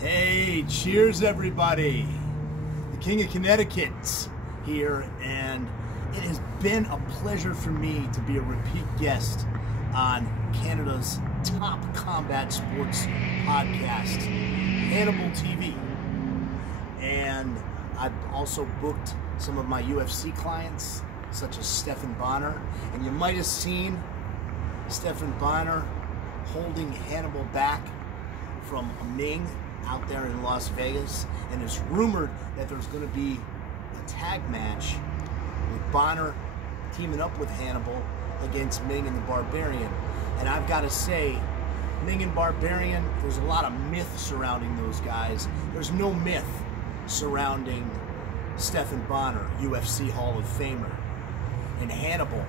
Hey, cheers everybody. The King of Connecticut's here, and it has been a pleasure for me to be a repeat guest on Canada's top combat sports podcast, Hannibal TV. And I've also booked some of my UFC clients, such as Stephan Bonnar, and you might have seen Stephan Bonnar holding Hannibal back from Ming out there in Las Vegas, and it's rumored that there's going to be a tag match with Bonnar teaming up with Hannibal against Ming and the Barbarian. And I've got to say, Ming and Barbarian, there's a lot of myth surrounding those guys. There's no myth surrounding Stephan Bonnar, UFC Hall of Famer, and Hannibal,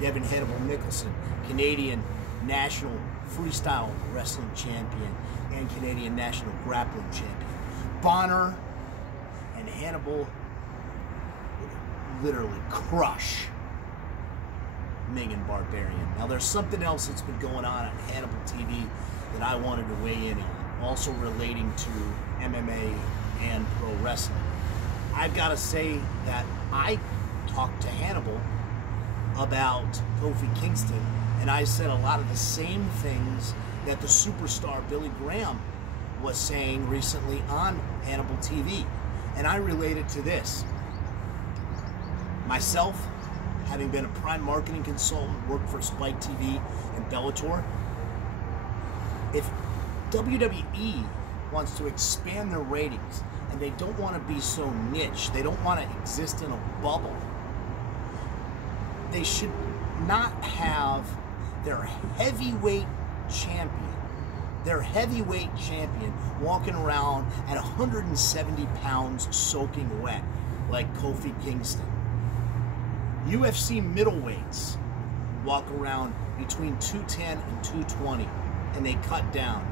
Devin Hannibal Nicholson, Canadian National Freestyle Wrestling Champion and Canadian National Grappling Champion. Bonnar and Hannibal would literally crush Ming and Barbarian. Now there's something else that's been going on Hannibal TV that I wanted to weigh in on, also relating to MMA and pro wrestling. I've got to say that I talked to Hannibal about Kofi Kingston, and I said a lot of the same things that the superstar Billy Graham was saying recently on Hannibal TV. And I related to this. Myself, having been a prime marketing consultant, worked for Spike TV and Bellator, if WWE wants to expand their ratings and they don't want to be so niche, they don't want to exist in a bubble, they should not have their heavyweight champion walking around at 170 pounds soaking wet like Kofi Kingston. UFC middleweights walk around between 210 and 220 and they cut down.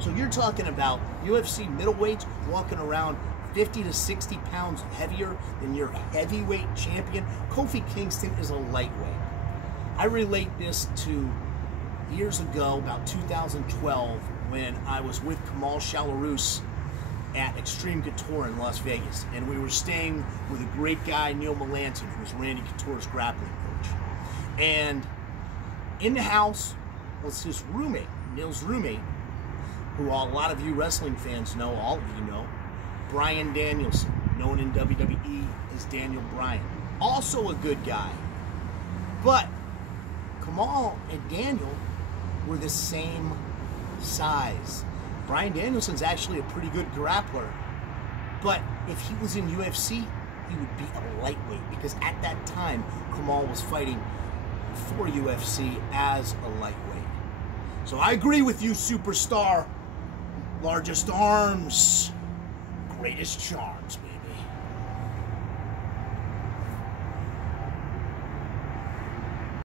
So you're talking about UFC middleweights walking around 50 to 60 pounds heavier than your heavyweight champion. Kofi Kingston is a lightweight. I relate this to years ago, about 2012, when I was with Kamal Shalorus at Extreme Couture in Las Vegas, and we were staying with a great guy, Neil Melanson, who was Randy Couture's grappling coach. And in the house was his roommate, Neil's roommate, who a lot of you wrestling fans know, all of you know, Bryan Danielson, known in WWE as Daniel Bryan. Also a good guy. But Kamal and Daniel were the same size. Bryan Danielson's actually a pretty good grappler, but if he was in UFC, he would be a lightweight, because at that time, Kamal was fighting for UFC as a lightweight. So I agree with you, superstar. Largest arms, greatest charms, baby.